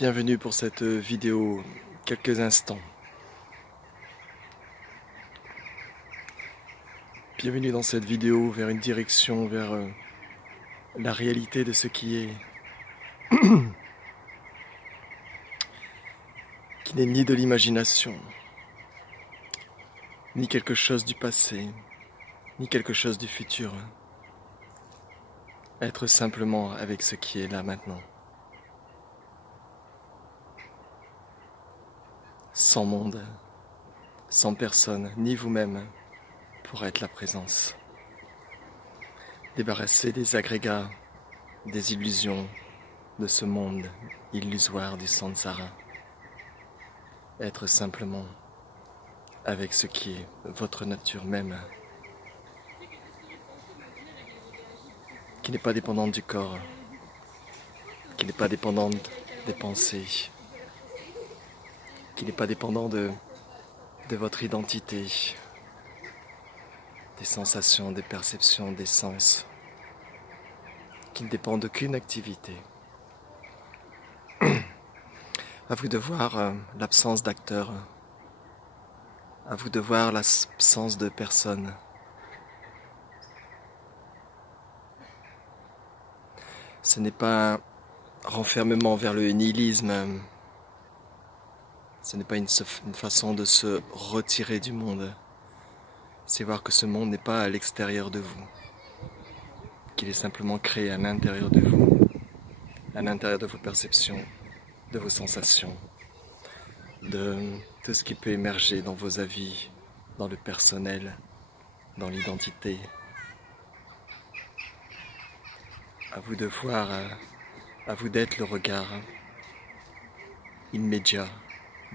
Bienvenue pour cette vidéo, quelques instants. Bienvenue dans cette vidéo vers une direction, vers la réalité de ce qui est, qui n'est ni de l'imagination, ni quelque chose du passé, ni quelque chose du futur. Être simplement avec ce qui est là maintenant. Sans monde, sans personne, ni vous-même, pour être la présence. Débarrasser des agrégats, des illusions de ce monde illusoire du samsara. Être simplement avec ce qui est votre nature même, qui n'est pas dépendante du corps, qui n'est pas dépendante des pensées, qui n'est pas dépendant de votre identité, des sensations, des perceptions, des sens, qui ne dépend d'aucune activité. À vous de voir l'absence d'acteurs, à vous de voir l'absence de personnes. Ce n'est pas un renfermement vers le nihilisme, ce n'est pas une façon de se retirer du monde. C'est voir que ce monde n'est pas à l'extérieur de vous, qu'il est simplement créé à l'intérieur de vous, à l'intérieur de vos perceptions, de vos sensations, de tout ce qui peut émerger dans vos avis, dans le personnel, dans l'identité. À vous de voir, à vous d'être le regard immédiat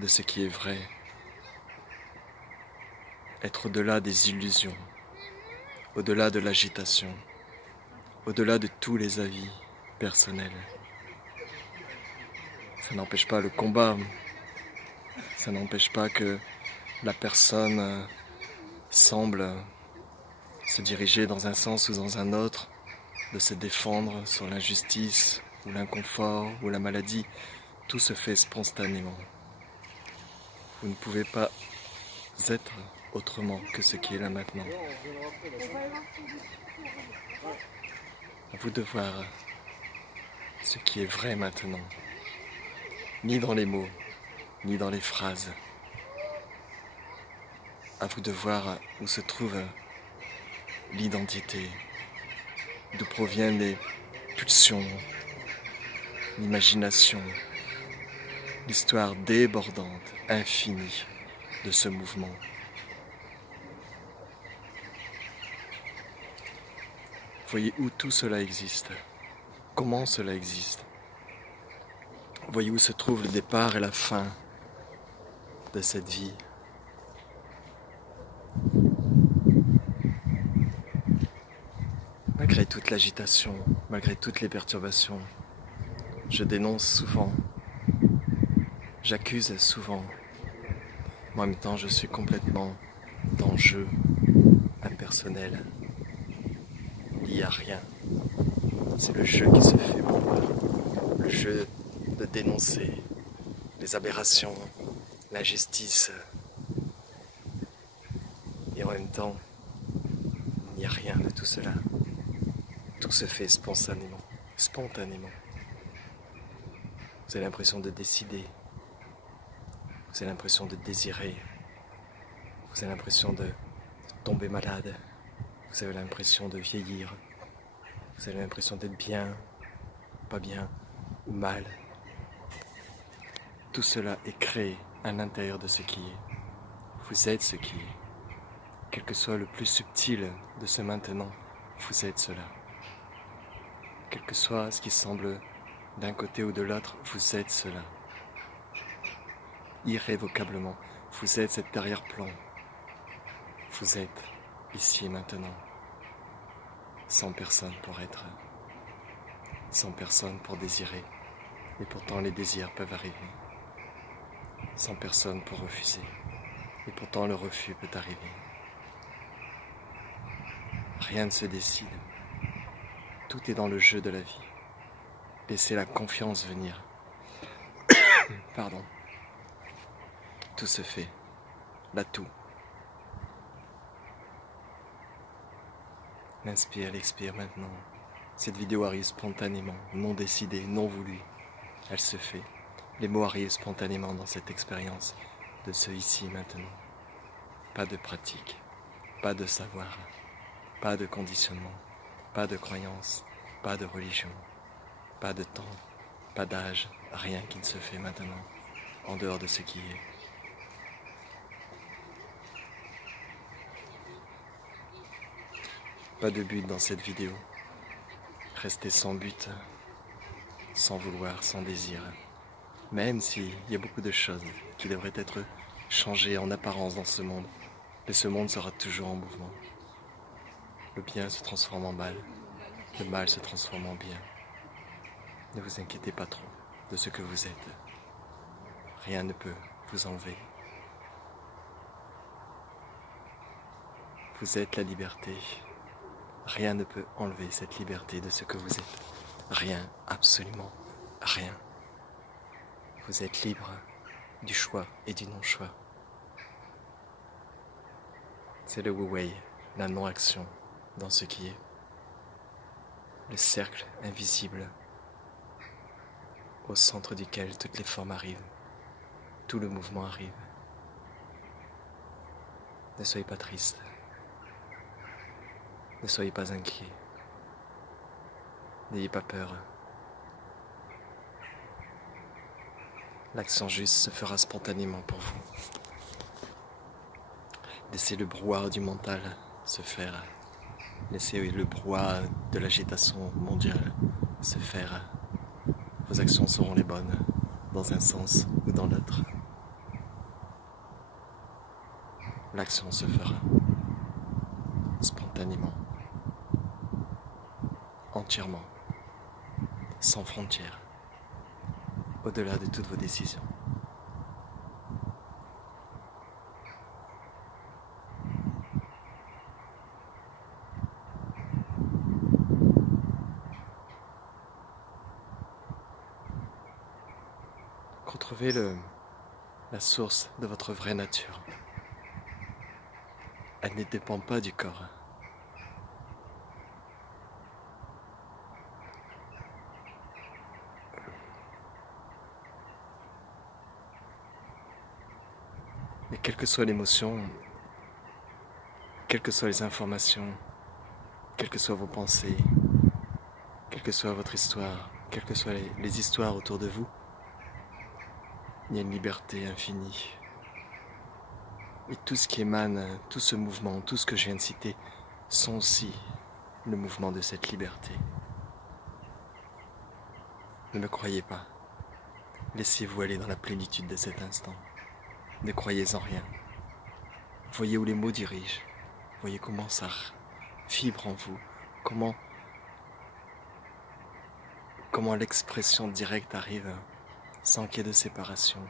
de ce qui est vrai. Être au-delà des illusions, au-delà de l'agitation, au-delà de tous les avis personnels. Ça n'empêche pas le combat, ça n'empêche pas que la personne semble se diriger dans un sens ou dans un autre, de se défendre sur l'injustice ou l'inconfort ou la maladie. Tout se fait spontanément. Vous ne pouvez pas être autrement que ce qui est là maintenant. À vous de voir ce qui est vrai maintenant, ni dans les mots, ni dans les phrases. À vous de voir où se trouve l'identité, d'où proviennent les pulsions, l'imagination, l'histoire débordante, infinie de ce mouvement. Voyez où tout cela existe, comment cela existe. Voyez où se trouve le départ et la fin de cette vie. Malgré toute l'agitation, malgré toutes les perturbations, je dénonce souvent, j'accuse souvent. Mais en même temps, je suis complètement dans le jeu impersonnel. Il n'y a rien. C'est le jeu qui se fait pour moi. Le jeu de dénoncer les aberrations, l'injustice. Et en même temps, il n'y a rien de tout cela. Tout se fait spontanément. Vous avez l'impression de décider. Vous avez l'impression de désirer. Vous avez l'impression de tomber malade. Vous avez l'impression de vieillir. Vous avez l'impression d'être bien, pas bien ou mal. Tout cela est créé à l'intérieur de ce qui est. Vous êtes ce qui est. Quel que soit le plus subtil de ce maintenant, vous êtes cela. Quel que soit ce qui semble d'un côté ou de l'autre, vous êtes cela. Irrévocablement, vous êtes cet arrière-plan. Vous êtes ici et maintenant. Sans personne pour être, sans personne pour désirer. Et pourtant les désirs peuvent arriver. Sans personne pour refuser. Et pourtant le refus peut arriver. Rien ne se décide. Tout est dans le jeu de la vie. Laissez la confiance venir. Pardon. Tout se fait. Là, tout. L'inspire, l'expire maintenant. Cette vidéo arrive spontanément, non décidée, non voulue. Elle se fait. Les mots arrivent spontanément dans cette expérience de ce ici maintenant. Pas de pratique, pas de savoir, pas de conditionnement, pas de croyance, pas de religion, pas de temps, pas d'âge, rien qui ne se fait maintenant, en dehors de ce qui est. Pas de but dans cette vidéo. Rester sans but, sans vouloir, sans désir. Même s'il y a beaucoup de choses qui devraient être changées en apparence dans ce monde, mais ce monde sera toujours en mouvement. Le bien se transforme en mal, le mal se transforme en bien. Ne vous inquiétez pas trop de ce que vous êtes. Rien ne peut vous enlever. Vous êtes la liberté. Rien ne peut enlever cette liberté de ce que vous êtes. Rien, absolument rien. Vous êtes libre du choix et du non-choix. C'est le Wu-Wei, la non-action dans ce qui est. Le cercle invisible au centre duquel toutes les formes arrivent, tout le mouvement arrive. Ne soyez pas triste, ne soyez pas inquiet, n'ayez pas peur. L'action juste se fera spontanément pour vous. Laissez le brouhaha du mental se faire. Laissez le brouhaha de l'agitation mondiale se faire. Vos actions seront les bonnes, dans un sens ou dans l'autre. L'action se fera spontanément, entièrement, sans frontières, au-delà de toutes vos décisions. Retrouvez la source de votre vraie nature. Elle ne dépend pas du corps. Et quelle que soit l'émotion, quelles que soient les informations, quelles que soient vos pensées, quelle que soit votre histoire, quelles que soient les histoires autour de vous, il y a une liberté infinie. Et tout ce qui émane, tout ce mouvement, tout ce que je viens de citer, sont aussi le mouvement de cette liberté. Ne me croyez pas. Laissez-vous aller dans la plénitude de cet instant. Ne croyez en rien. Voyez où les mots dirigent. Voyez comment ça vibre en vous. Comment l'expression directe arrive sans qu'il y ait de séparation.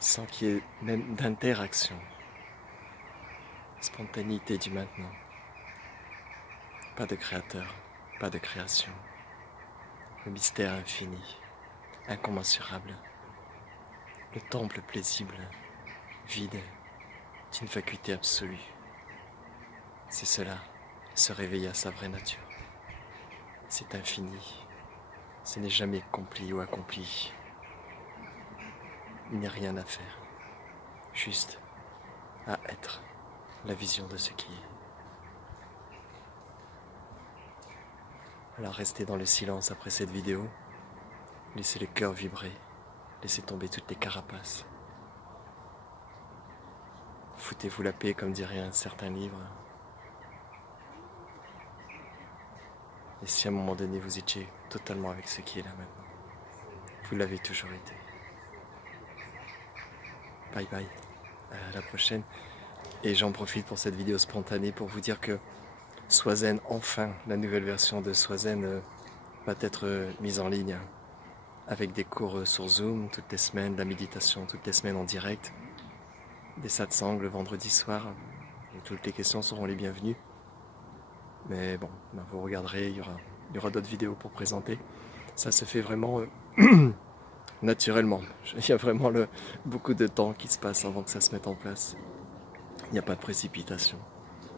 Sans qu'il y ait même d'interaction. Spontanéité du maintenant. Pas de créateur, pas de création. Le mystère infini, incommensurable. Le temple paisible, vide, d'une vacuité absolue. C'est cela, se réveiller à sa vraie nature. C'est infini. Ce n'est jamais accompli ou accompli. Il n'y a rien à faire. Juste à être la vision de ce qui est. Alors restez dans le silence après cette vidéo. Laissez le cœur vibrer. Laissez tomber toutes les carapaces. Foutez-vous la paix comme dirait un certain livre. Et si à un moment donné vous étiez totalement avec ce qui est là maintenant, vous l'avez toujours été. Bye bye, à la prochaine. Et j'en profite pour cette vidéo spontanée pour vous dire que Swazen, enfin, la nouvelle version de Swazen va être mise en ligne avec des cours sur Zoom toutes les semaines, de la méditation toutes les semaines en direct, des satsangs le vendredi soir, et toutes les questions seront les bienvenues. Mais bon, vous regarderez, il y aura d'autres vidéos pour présenter. Ça se fait vraiment naturellement. Il y a vraiment beaucoup de temps qui se passe avant que ça se mette en place. Il n'y a pas de précipitation,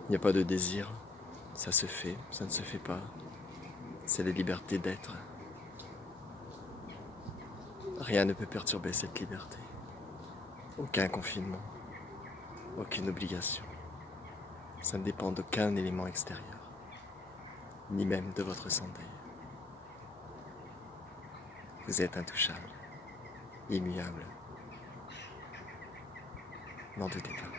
il n'y a pas de désir. Ça se fait, ça ne se fait pas. C'est la liberté d'être. Rien ne peut perturber cette liberté. Aucun confinement, aucune obligation. Ça ne dépend d'aucun élément extérieur, ni même de votre santé. Vous êtes intouchable, immuable. N'en doutez pas.